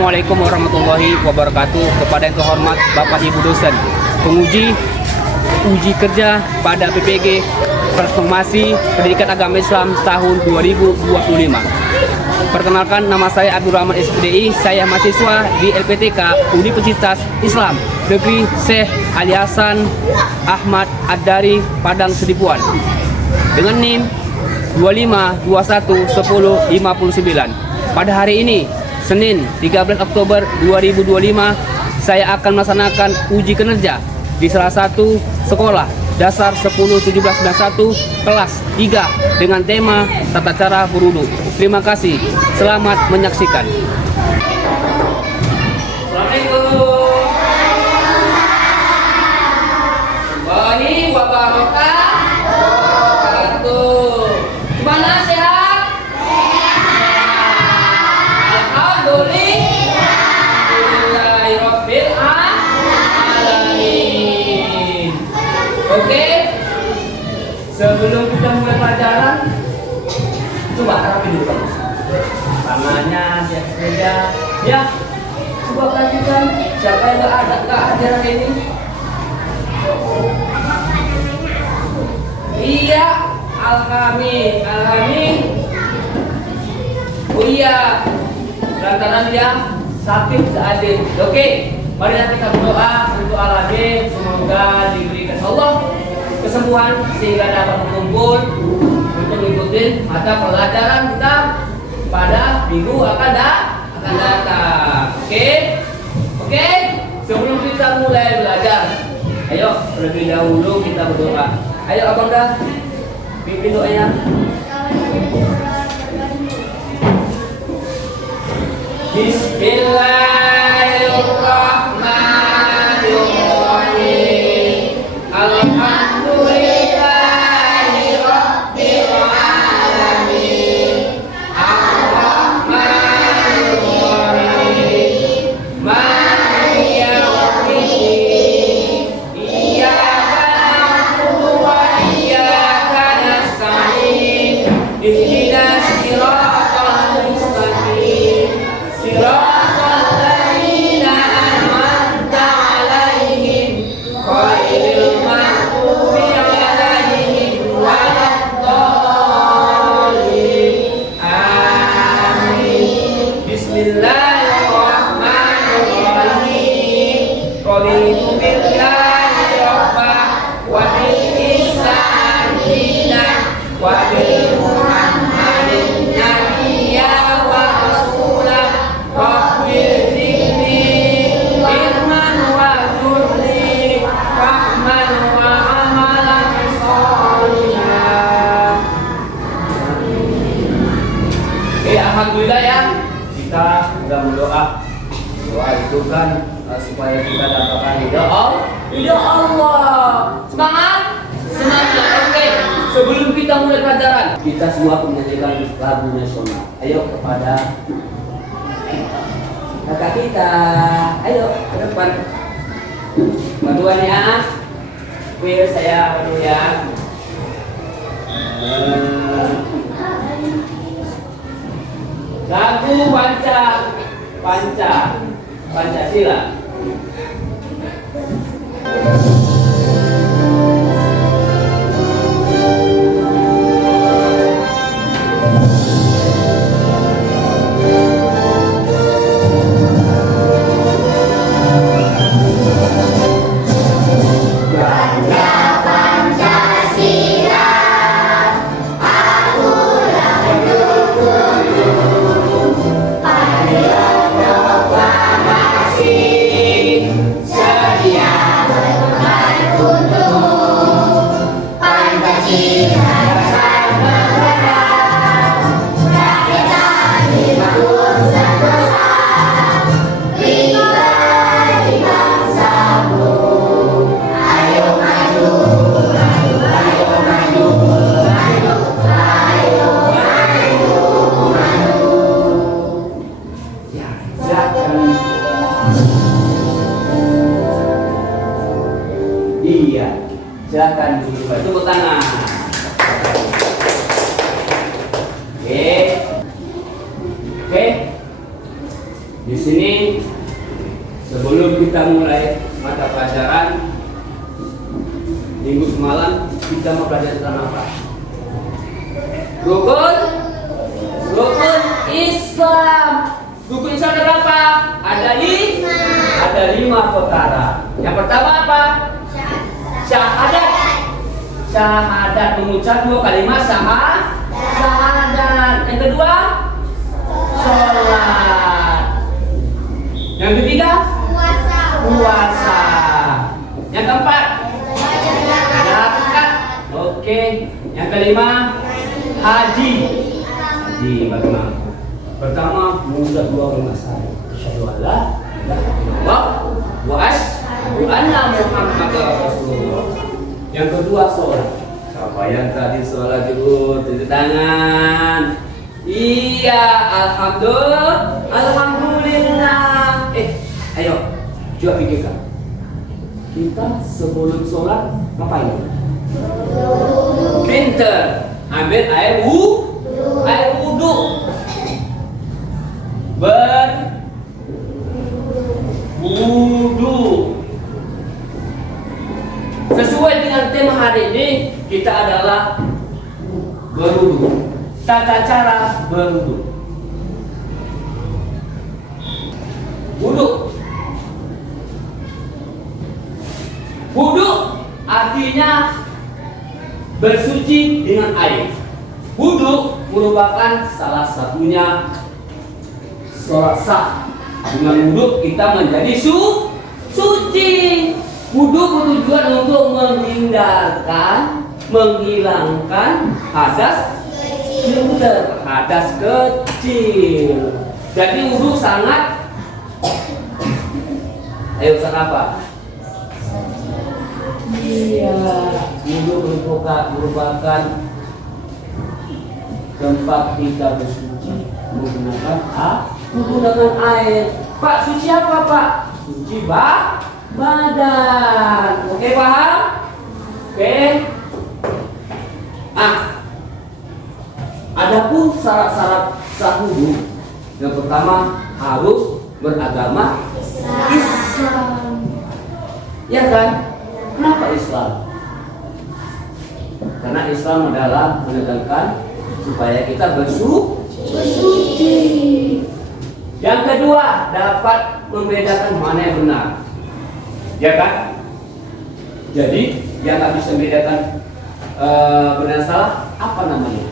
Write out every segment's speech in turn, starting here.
Assalamualaikum warahmatullahi wabarakatuh. Kepada yang terhormat Bapak Ibu dosen, penguji uji kerja pada PPG Transformasi Pendidikan Agama Islam tahun 2025. Perkenalkan, nama saya Abdul Rahman SPDI. Saya mahasiswa di LPTK Universitas Islam Negeri Syekh Ali Hasan Ahmad Ad-Dari Padang Sedipuan dengan NIM 25211059. Pada hari ini, Senin 13 Oktober 2025, saya akan melaksanakan uji kinerja di salah satu sekolah dasar 10-17-91 kelas 3 dengan tema tata cara berwudu. Terima kasih. Selamat menyaksikan. Assalamualaikum warahmatullahi wabarakatuh. Gimana, sehat? Alhamdulillahirabbil alamin. Oke. Sebelum kita mulai pelajaran, coba rapi dulu kamu. Tangannya siap saja. Ya. Coba perhatikan siapa yang nggak hadir hari ini. Iya, alhamdulillah. Oh iya, lantaran dia sakit hadir. Oke, mari nanti kita berdoa untuk alamin, semoga diberikan Allah kesembuhan sehingga dapat berkumpul untuk mengikuti mata pelajaran kita pada minggu akan datang. Oke. Sebelum kita mulai belajar, ayo terlebih dahulu kita berdoa. Ayo abang dah, pimpin doanya. Bismillahirrahmanirrahim. Alhamdulillahirabbil alamin. Ar-Rahmanir-Rahim. Maliki yaumiddin. Iyyaka na'budu wa iyyaka nasta'in. Ihdinas siratal mustaqim. Siratal ladzina an'amta 'alaihim ghairil maghdubi 'alaihim waladdallin. Amin. Bismillahirrahmanirrahim. Raditu billahi rabbah wa bil ihsani dinan wa bil Muhammadin nabiyya wa rasulah. Rabbil zidni ilman wa zulli rahman wa amalan sholihan. Oke, alhamdulillah ya, kita sudah berdoa. Doa itu kan supaya kita dapatkan ridha Allah. Semangat. Oke, sebelum kita mulai pelajaran, kita semua menyanyikan lagu nasional. Ayo kepada kakak kita, ayo ke depan. Bantuan ya. Will, saya bantu ya. Lagu Pancasila. Sedia berkorban Rukun Rukun Islam. Rukun Islam ada berapa? Ada 5 perkara. Yang pertama apa? Syahadat. Syahadat, mengucap 2 kalimat syahadat. Yang kedua, sholat. Yang ketiga, puasa. Yang keempat, zakat. Oke. Yang kelima, haji. Bagaimana? Pertama, mengucap 2 kalimat syahadat. Asyhadu an la ilaha illallah wa asyhadu anna Muhammadar Rasulullah. Yang kedua, sholat. Siapa yang tadi sholat dulu? Tujuh tangan. Iya, alhamdulillah. Ayo, coba pikirkan. Kita sebelum sholat ngapain? Pinter. Ambil air wudhu. Berwudhu. Sesuai dengan tema hari ini, kita adalah berwudhu. Tata cara berwudhu. Wudhu artinya bersuci dengan air. Wudhu merupakan salah satunya sholat sah. Dengan wudhu kita menjadi suci. Wudhu bertujuan untuk menghilangkan hadas kecil. Jadi wudhu sangat apa? Iya, wudhu merupakan tempat kita bersuci menggunakan air. Pak, suci apa Pak? Suci badan. Oke, paham? Oke. Adapun syarat-syarat sah wudhu, yang pertama harus beragama Islam. Ya kan? Kenapa Islam? Karena Islam adalah menegakkan supaya kita bersuci. Yang kedua, dapat membedakan mana yang benar. Ya kan? Jadi yang nggak bisa membedakan benar salah apa namanya?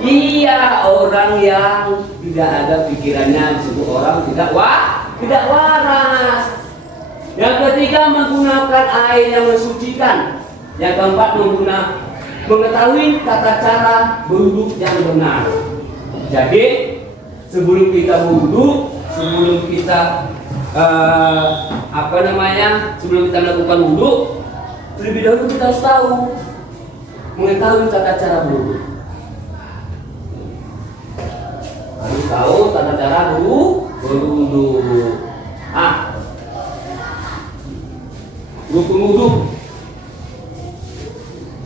Iya, orang yang tidak ada pikirannya disebut orang tidak waras. Yang ketiga, menggunakan air yang mensucikan. Yang keempat, mengetahui tata cara berwudhu yang benar. Jadi sebelum kita berwudhu, sebelum kita melakukan wudhu, terlebih dahulu kita harus tahu mengetahui tata cara berwudhu. Harus tahu tata cara berwudhu.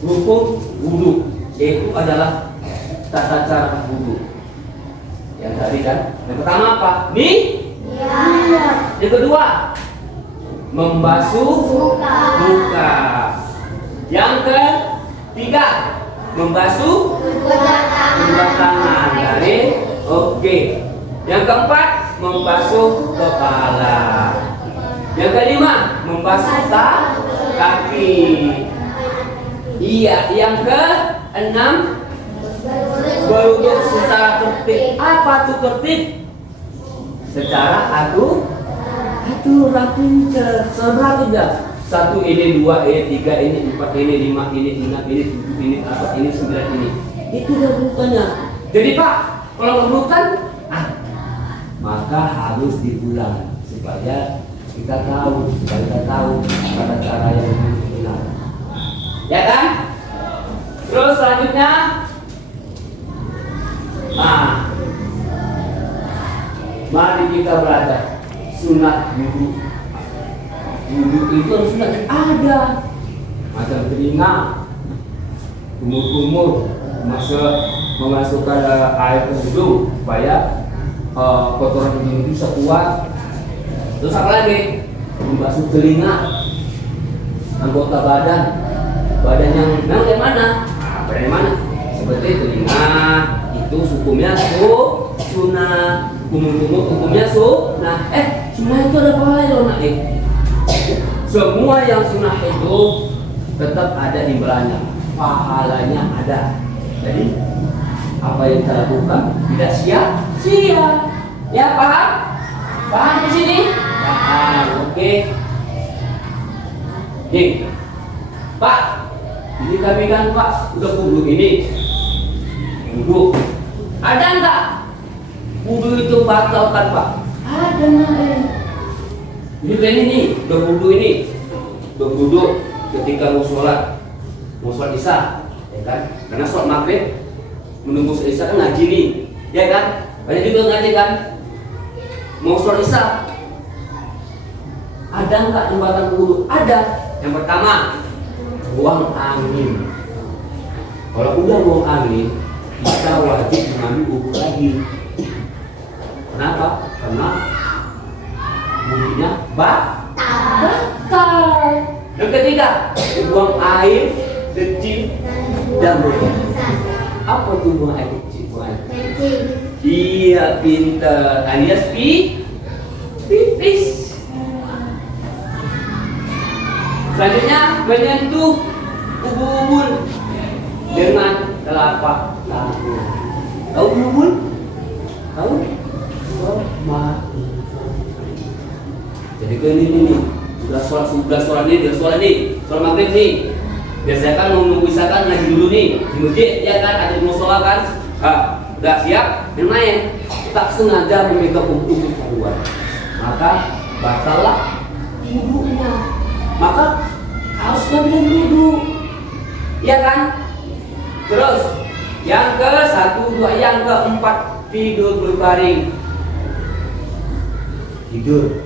Rukun wudhu itu adalah tata cara wudhu. Yang tadi kan, yang pertama apa? Niat. Yang kedua, membasuh muka. Yang ketiga, membasuh kedua tangan dari. Oke. Yang keempat, membasuh kepala. Yang kelima, membasuh kaki. Iya, yang keenam, berwudhu secara tertib. Apa itu tertib? Secara aturan pincer. Seberapa tidak? 1 ini, 2 ini, 3 ini, 4 ini, 5 ini, 6 ini, 7 ini, 8 ini, 9 ini. Itu udah bukannya. Jadi Pak, kalau bukan, maka harus diulang supaya kita tahu tata cara yang benar. Ya kan? Terus selanjutnya, mari kita belajar sunat wudhu. Wudhu itu harus sunat ada. Macam telinga, kumur-kumur, memasukkan air ke wudhu supaya kotoran hidung itu bisa kuat. Terus apa lagi? Membasuh telinga, anggota badan yang dari mana? Badan mana? Seperti telinga. hukumnya sunnah. Hukumnya sunnah. Sunnah itu ada pahala loh nak. Semua yang sunnah itu tetap ada imbalannya, pahalanya ada. Jadi apa yang kita lakukan tidak sia-sia. Ya paham? Paham di sini? Paham. Oke. Nih, Pak. Ini kami kan Pak udah wudu ini. Wudu. Ada enggak? Wudu itu batal kan Pak? Ada nak. Ini kan ini, udah wudu ini. Udah wudu ketika mau sholat isya, ya kan? Karena sholat maghrib menunggu isya kan ngaji nih, ya kan? Banyak juga ngaji kan? Mau sholat isya, ada nggak jembatan wudu? Ada. Yang pertama, buang angin. Kalau udah buang angin, kita wajib mengambil wudu lagi. Kenapa? Karena wudunya batal. Yang ketiga, buang air kecil dan besar. Apa tuh buang air kecil? Buang air kecil. Iya, pintar. Alias pipis. Selanjutnya, menyentuh ubun dengan telapak tangan. Tahu ubun? Tahu? Jadi ke ini sudah sholat nih, sholat maghrib nih. Biasanya kan mau nunggu isya kan ngaji dulu nih di masjid, ya kan, ada di musola kan. Udah siap, yang lain tak sengaja memegang ubun keluar, maka batallah wudunya. Maka harus ngambil wudu, ya kan? Terus yang ke 1, 2, yang keempat, tidur berbaring. Tidur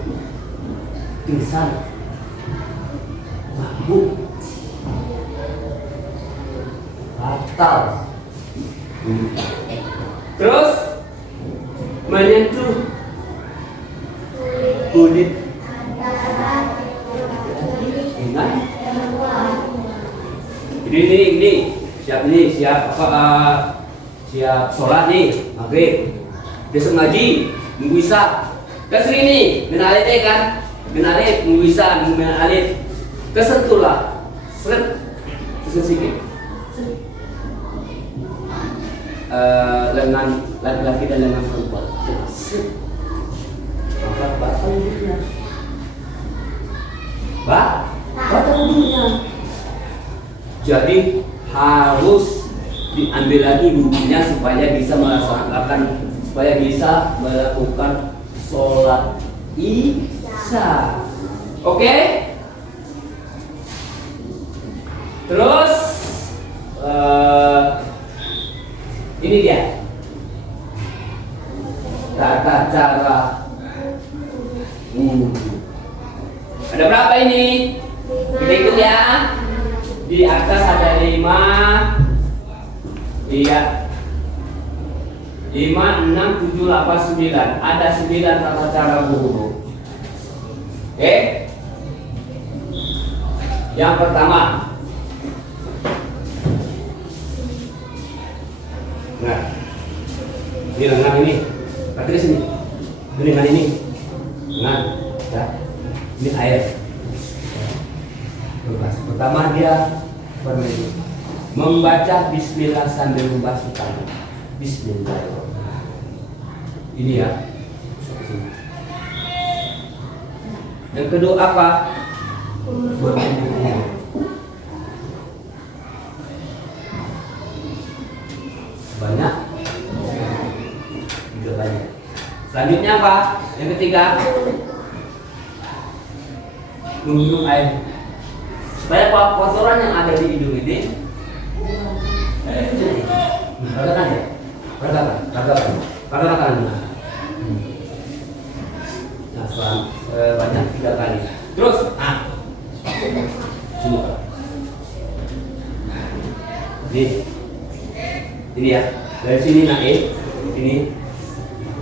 pingsan, mabuk, batal. Terus menyentuh kulit. Ingat? Ini siap sholat nih maghrib. Besok ngaji, nunggu isya. Kesini nih, menalit kan? Menalit, nunggu isya, menalit. Kesentuhlah, seret, sedikit. Lengan laki-laki dan lengan perempuan. Maka batal wudhunya. Batal wudhunya. Jadi harus diambil lagi wudhunya supaya bisa melakukan sholat isya. Oke? Terus ini dia tata cara wudhu. Ada berapa ini? Kita hitung ya. Di atas ada 5. Iya. 5, 6, 7, 8, 9. Ada 9 tata cara wudhu. Oke? Yang pertama, nah, ini lengan ini, pakai di sini. Ini lengan ini, lengan, ya. Ini air. Pertama dia membaca Bismillah sambil membasuh tangan. Bismillahirrahmanirrahim. Ini ya. Yang kedua apa? Banyak. Juga banyak. Selanjutnya apa? Yang ketiga, meminum air supaya kotoran yang ada di hidung ini ragakan ya, ragakan. Nah, banyak 3 kali. Terus, semua. Ini ya, dari sini naik, ini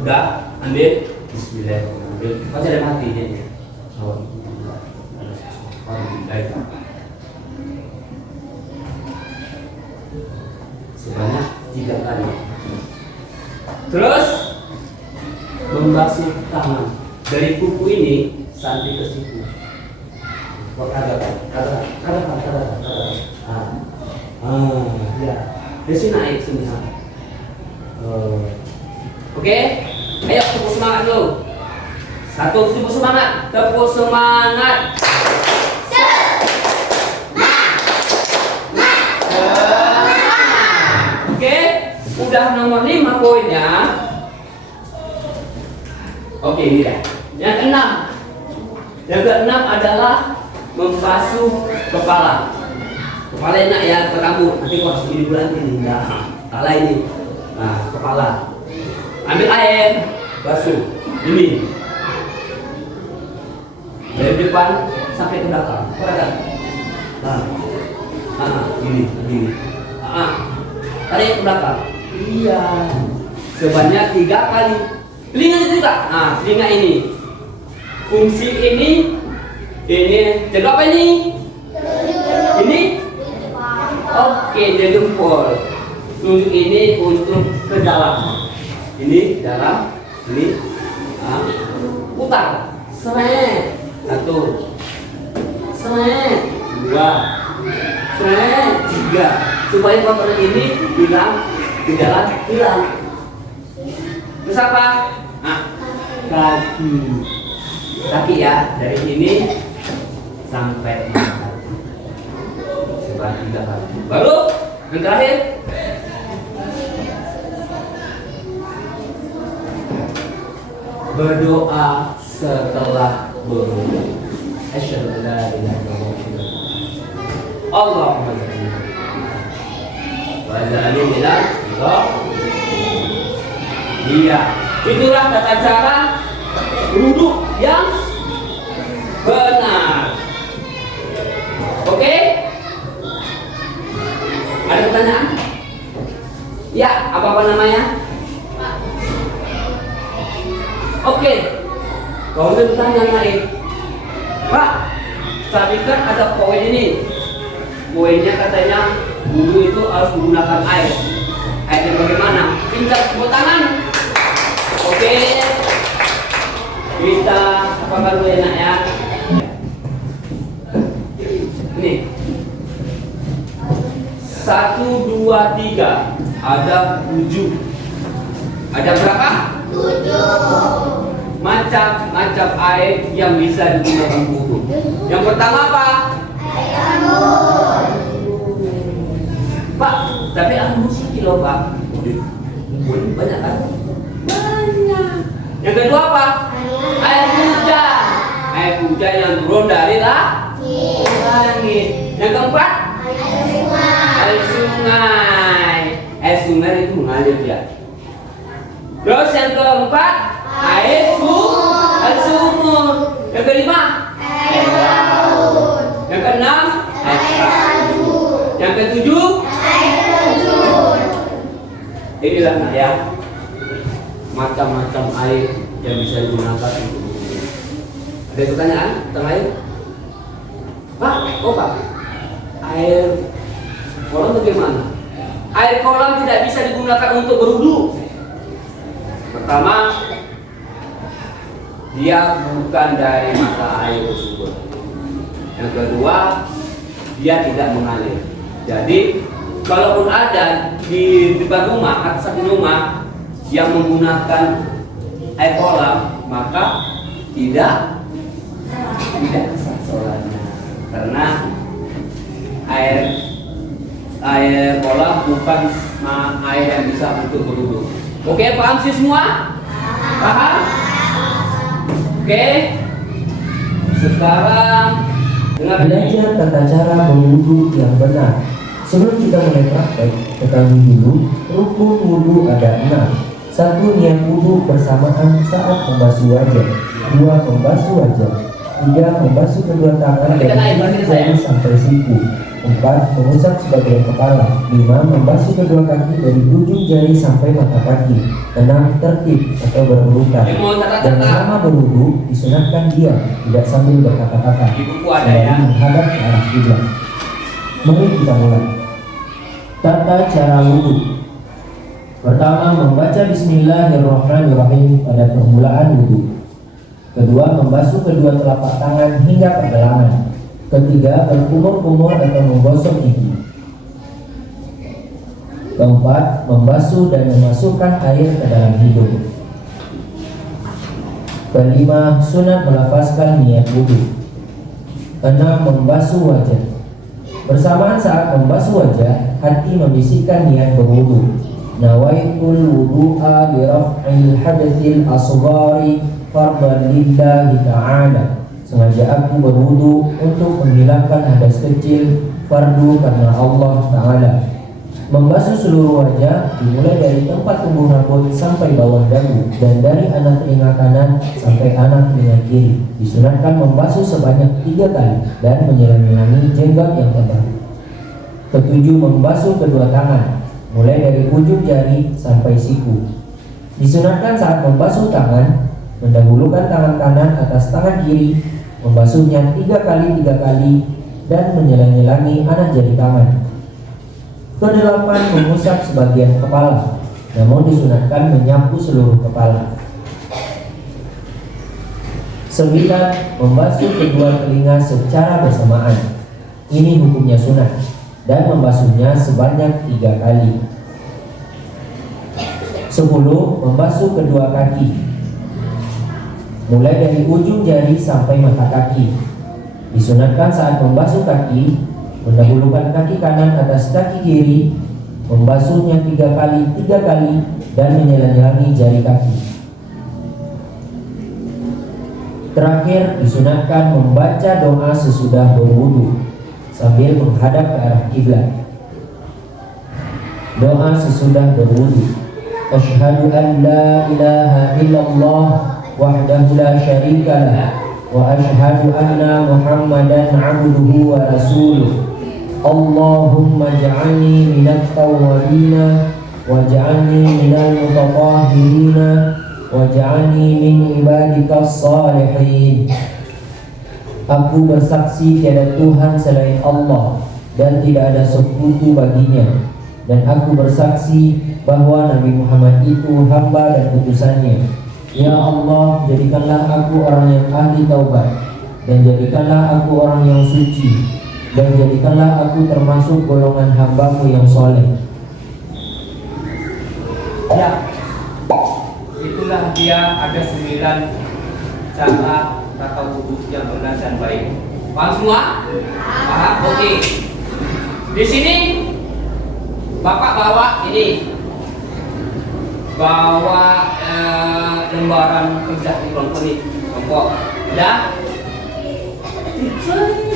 udah ambil Bismillahirrahmanirrahim. Masih ada matinya ya. Sebanyak 3 kali. Terus membasuh tangan dari kuku ini sampai ke siku. Ya. Dari sini naik sini. Oke, ayo tepuk semangat dulu. Satu, tepuk semangat, tepuk semangat. Oke, udah nomor 5 poinnya. Oke, ini ya. Yang keenam. Yang keenam adalah membasuh kepala. Kepala enak ya, ke rambut. Nanti kok segini bulan ini. Nah, kepala ini. Nah, kepala. Ambil air, basuh. Ini. Dari depan sampai ke belakang. Perhatikan. Ini. Tarik ke belakang. Iya. Sebanyak 3 kali. Telinga juga. Nah, telinga ini. Fungsi ini jadi apa ini? Ini? Oke, jadi jempol. Tunjuk ini untuk ke dalam. Ini dalam, ini putar. Seret. 1, seret. 2, seret. 3. Supaya kotoran ini hilang, di dalam hilang. Terus apa? Nah, kaki ya, dari sini sampai sebanyak 3 kali. Baru yang terakhir berdoa setelah berwudu. Asyhadu an la ilaha illallah. Allahumma salli wa sallim ala Allah. Iya, itulah tata cara berwudu yang benar. Oke? Ada pertanyaan? Ya, apa namanya? Oke. Kalau ada pertanyaan lain, Pak, tadi kan ada poin ini. Poinnya katanya wudu itu harus menggunakan air. Airnya bagaimana? Tinggal tepuk tangan. Oke. Kita apakan dulu enak ya. Ini 1, 2, 3. Ada 7. Ada berapa? 7 macam air yang bisa digunakan wudu. Yang pertama apa? Air anggur. Pak, tapi anggur sedikit loh Pak. Banyak kan? Banyak. Yang kedua apa? Air hujan. Air hujan yang turun dari langit. Yang keempat? Air sungai. Air sungai itu mengalir ya. Terus yang keempat? Air sumur. Yang kelima? Air laut. Yang keenam? Air salju. Yang ketujuh? Air terjun. Inilah nak ya, macam-macam air yang bisa digunakan untuk wudu. Ada pertanyaan tentang air? Pak, Pak, air kolam bagaimana? Air kolam tidak bisa digunakan untuk berwudu. Pertama, dia bukan dari mata air tersebut. Yang kedua, dia tidak mengalir. Jadi, kalaupun ada di depan rumah atau samping rumah yang menggunakan air kolam, maka tidak sah sholatnya. Karena air kolam bukan air yang bisa untuk berwudu. Oke, paham sih semua? Paham? Oke. Sekarang belajar tata cara berwudu yang benar. Sebelum kita mulai praktek, ketahui dulu rukun wudu ada 6. 1. Niat wudu bersamaan saat membasuh wajah. 2. Membasuh wajah. 3. Membasuh kedua tangan dari ujung jari sampai siku. 4. Mengusap sebagian kepala. 5. Membasuh kedua kaki dari ujung jari sampai mata kaki. 6. Tertib atau berurutan. Dan selama berwudu disunatkan diam, tidak sambil berkata-kata, sembari menghadap ke arah kiblat. Mari kita mulai. Tata cara wudu. Pertama, membaca Bismillahirrahmanirrahim pada permulaan wudhu. Kedua, membasuh kedua telapak tangan hingga pergelangan. Ketiga, berkumur-kumur atau menggosok gigi. Keempat, membasuh dan memasukkan air ke dalam hidung. Kelima, sunat melafazkan niat wudhu. Enam, membasuh wajah. Bersamaan saat membasuh wajah, hati membisikkan niat berwudhu. Nawaitul wudu'a li raf'il hadatsil asghari fardhan lillahi ta'ala. Sengaja aku berwudu untuk menghilangkan hadas kecil, fardu karena Allah Ta'ala. Membasuh seluruh wajah dimulai dari tempat tumbuh rambut sampai bawah dagu, dan dari anak telinga kanan sampai anak telinga kiri. Disunatkan membasuh sebanyak 3 kali dan menyilang-nyilangi jenggot yang tebal. Ketujuh, membasuh kedua tangan mulai dari ujung jari sampai siku. Disunatkan saat membasuh tangan, mendahulukan tangan kanan atas tangan kiri, membasuhnya 3 kali, dan menyilang-nyilangi anak jari tangan. Kedelapan, mengusap sebagian kepala, namun disunatkan menyapu seluruh kepala. 9, membasuh kedua telinga secara bersamaan. Ini hukumnya sunat, dan membasuhnya sebanyak 3 kali. 10, membasuh kedua kaki mulai dari ujung jari sampai mata kaki. Disunatkan saat membasuh kaki, mendahulukan kaki kanan atas kaki kiri, membasuhnya 3 kali, dan menyilang-nyilangi jari kaki. Terakhir, disunatkan membaca doa sesudah berwudu sambil menghadap ke arah kiblat. Doa sesudah berwudu. Asyhadu an la ilaha illallah wahdahu la syarika lah, wa asyhadu anna Muhammadan abduhu wa rasuluh. Allahumma ja'alni minat tawwabina waj'alni minal mutatahhirina waj'alni min ibadikas salihin. Aku bersaksi tiada Tuhan selain Allah dan tidak ada sekutu baginya, dan aku bersaksi bahwa Nabi Muhammad itu hamba dan utusannya. Ya Allah, jadikanlah aku orang yang ahli taubat, dan jadikanlah aku orang yang suci, dan jadikanlah aku termasuk golongan hambamu yang soleh. Ya, itulah dia ada 9 cara tata wudhu yang benar dan baik. Paham semua? Paham? Oke. Di sini Bapak bawa ini, lembaran kerja di kelompok ini, kelompok. Udah?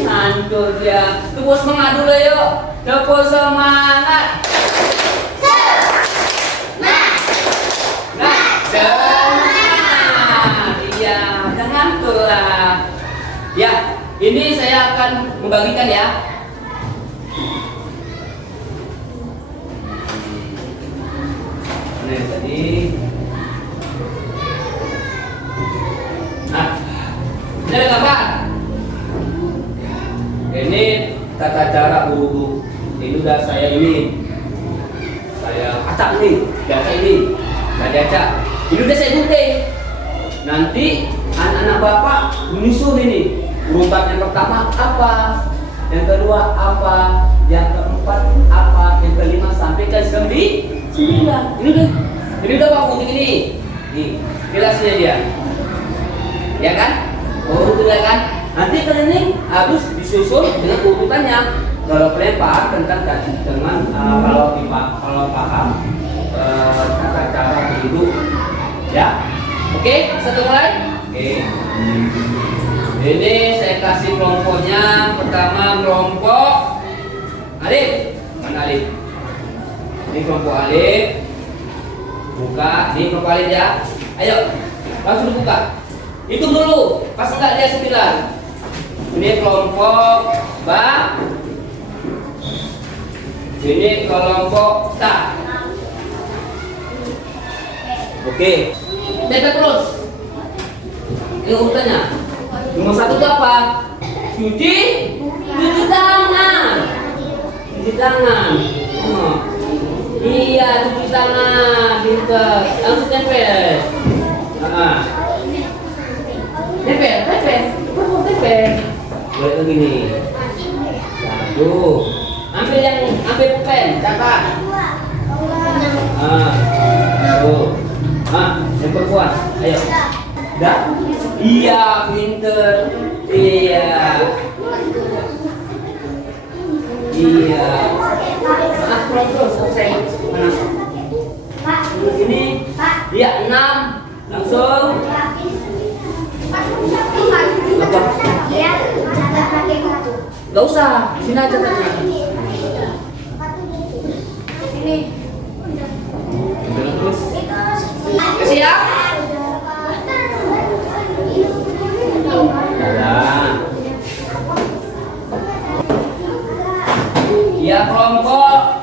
Mantul dia. Tepuk semangat dulu yuk. Tepuk semangat. Semangat. Iya, jangan tulah. Ya, ini saya akan membagikan ya. Ini tadi. Nah, ini ada gambar. Ini tata cara wudhu. Ini udah saya acak nih, baca ini, nggak diacak. Ini udah saya gunting. Nanti anak-anak bapak menyusun ini. Urutan yang pertama apa, yang kedua apa, yang keempat apa, yang kelima sampai ke 9. Ini udah bapak gunting ini. Nih, jelasnya dia. Ya kan? Oh, itu ya kan? Nanti kalian ini harus disusun dengan urutannya. Kalau kalian paham tentang kalau paham tata cara berwudu, ya. Oke, satu mulai. Oke. Ini saya kasih kelompoknya. Pertama kelompok Alif. Mana Alif? Ini kelompok Alif. Buka. Ini kelompok Alif ya. Ayo, langsung dibuka. Itu dulu. Pas enggak dia 9. Ini kelompok Ba. Ini kelompok Ta. Oke. Lihat terus. Ini urutannya. Nomor 1 itu apa? Cuci tangan. Cuci tangan. Iya, cuci tangan. dekat. Langsung tempel. Ah. Tempel, tempel. Perempuan tempel. Boleh lagi nih. Satu. Ambil pen, catat. Ah. Tuh. Ah, yang perempuan. Ayo. Dah. Iya, pinter. Iya. Iya. Ah, terus selesai. Mana? Ini. Iya, 6. Langsung. Apa? Gak usah, sini aja catatnya. Terus. Kasih ya. Ya kelompok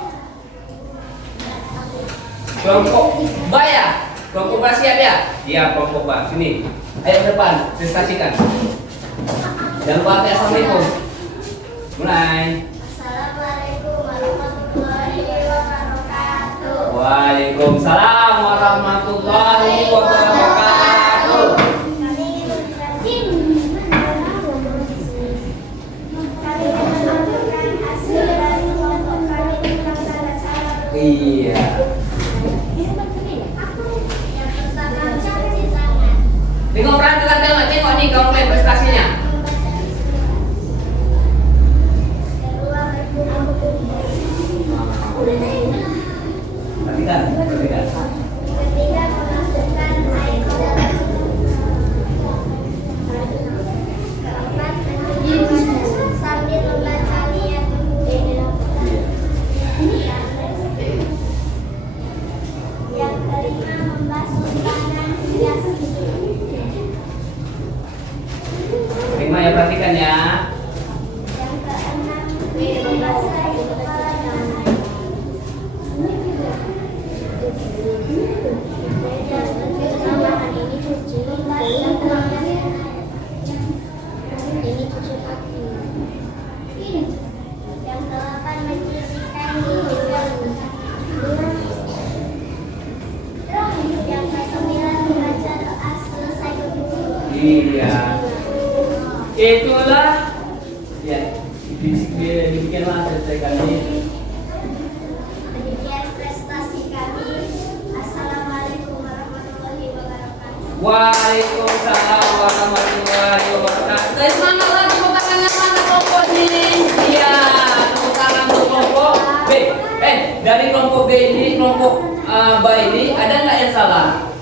ba ya, kelompok ba siap ya? Iya kelompok ba, sini. Ayo ke depan, prestasikan. Jangan lupa assalamualaikum. Mulai. Assalamualaikum warahmatullahi wabarakatuh. Waalaikumsalam warahmatullahi wabarakatuh. Iya. Tengok perhatikan, tengok nih kamu main prestasinya. Perhatikan, perhatikan. Ketiga, memasukkan air ke dalam keempat, mencuci sambil membaca ayat yang kelima, membasuh tangan yang Terima ya, perhatikan ya. yang keenam, membasahi kepala dan yang ketujuh, ini cuci kaki. Yang ke-8, mencucikan gigi. Yang ke-9, membaca doa selesai berwudu. Iya. Itulah ya dibikinlah selesai kami. Demikian prestasi kami. Assalamualaikum warahmatullahi wabarakatuh. Waalaikumsalam warahmatullahi wabarakatuh. Dari mana lagi tepuk tangannya mana kelompok ini? Iya, tepuk tangan untuk kelompok B. Dari kelompok B ini, kelompok B ini ada nggak yang salah?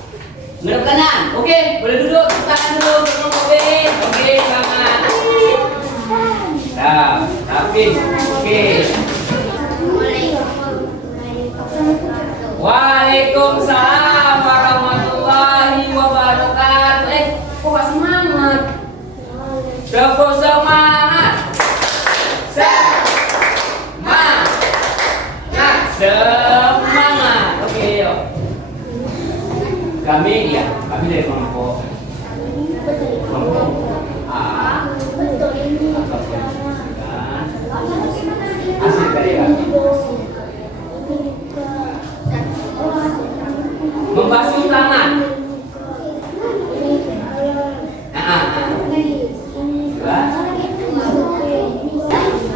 Menurut kanan, oke, boleh duduk, tepuk tangan dulu untuk kelompok B. Oke, semangat. Nah, tapi, oke. Waalaikumsalam warahmatullahi wabarakatuh. Kok gak semangat? Tepuk semangat. Semangat. Semangat. Oke, yuk. Kami dari kelompok A. Asik kali ya. Membasuh tangan.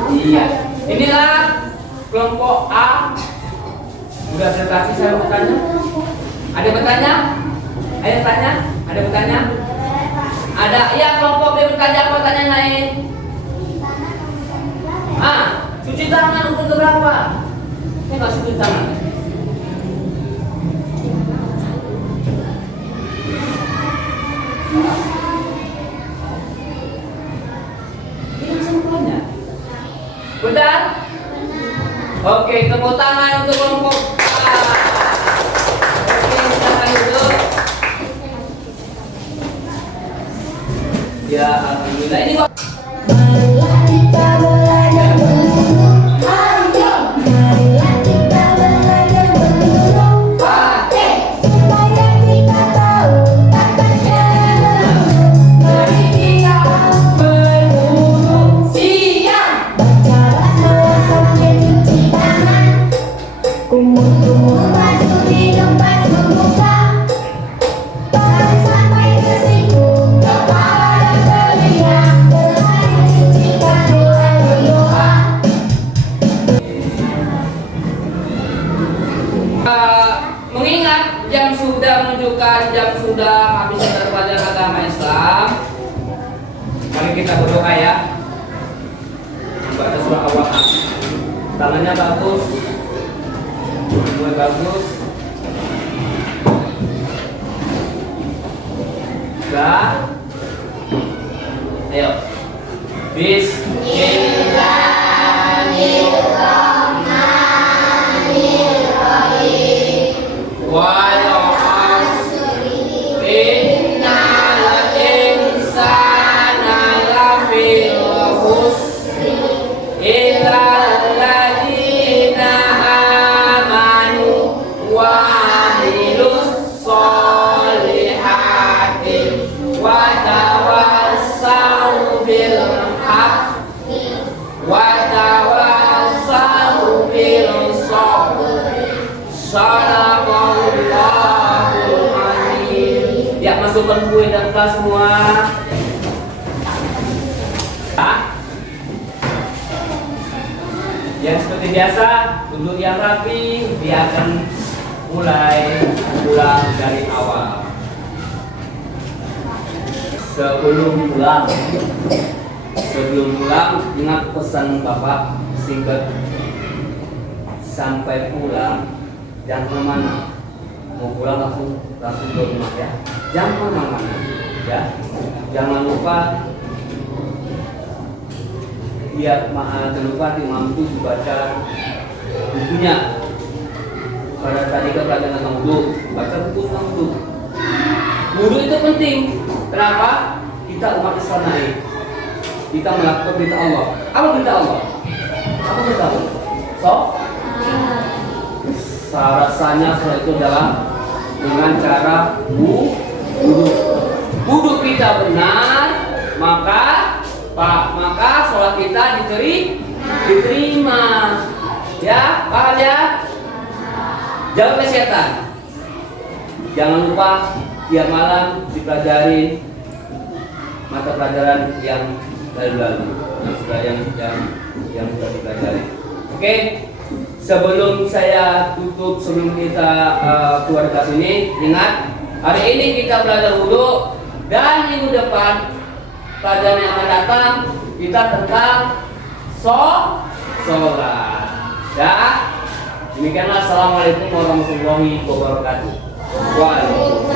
Iya. Inilah kelompok A. Sudah terkasih saya bertanya. Ada bertanya? Ayo tanya. Ada bertanya? Ada. Iya kelompok B bertanya apa tanya lain? Cuci tangan untuk berapa? Saya nggak cuci tangan. Ini semuanya. Benar? Oke, tepuk tangan untuk kelompok A. Oke, silakan duduk. Ya, alhamdulillah ini kok. Marilah kita belajar berguru. Ayo, marilah kita belajar berguru. Oke, supaya kita tahu tata cara berguru. Mari kita berguru. Siap. Baca basmalah sambil cuci tangan. Kumur Masuk minum, masuk buka. Jangan sampai tersinggung kepala dan telinga. Dengan mensucikan doa berdoa. Mengingat jam sudah menunjukkan jam sudah habis kita belajar agama Islam, mari kita berdoa ya. Baca surah Al-Waqiah. Tangannya bagus, mulai bagus. Sudah. Ayo. Bismillahirrahmanirrahim. Wal 'asri innal insana lafi khusr illa alladziina amanu wa 'amilus sholihati wa tawassaw bil haqqi wa tawassaw bil sabr. Sallallahu alaihi. Ya, masukkan kue dan kelas semua. Yang seperti biasa, duduk yang rapi. Dia akan mulai ulang dari awal. Sebelum pulang, ingat pesan Bapak singkat. Sampai pulang, jangan kemana-mana. Mau pulang langsung ke rumah ya. Jangan kemana-mana ya. Jangan lupa imam itu dibaca bukunya. Pada tadi kan pelajaran tentang wudu, baca buku tentang wudu. Wudu itu penting. Kenapa? Kita umat Islam naik. Kita melakukan perintah Allah. Apa perintah Allah? Apa perintah Allah? Rasanya itu adalah dengan cara wudu kita benar, maka sholat kita diterima. Ya, paham ya? Jawab kesehatan. Jangan lupa tiap malam dipelajari mata pelajaran yang lalu-lalu, yang sudah dipelajari. Oke. Sebelum saya tutup, sebelum kita keluar dari sini, ingat hari ini kita belajar wudu dan minggu depan pelajaran yang akan datang kita tentang sholat. Ya, demikianlah. Assalamualaikum warahmatullahi wabarakatuh. Waalaikumsalam.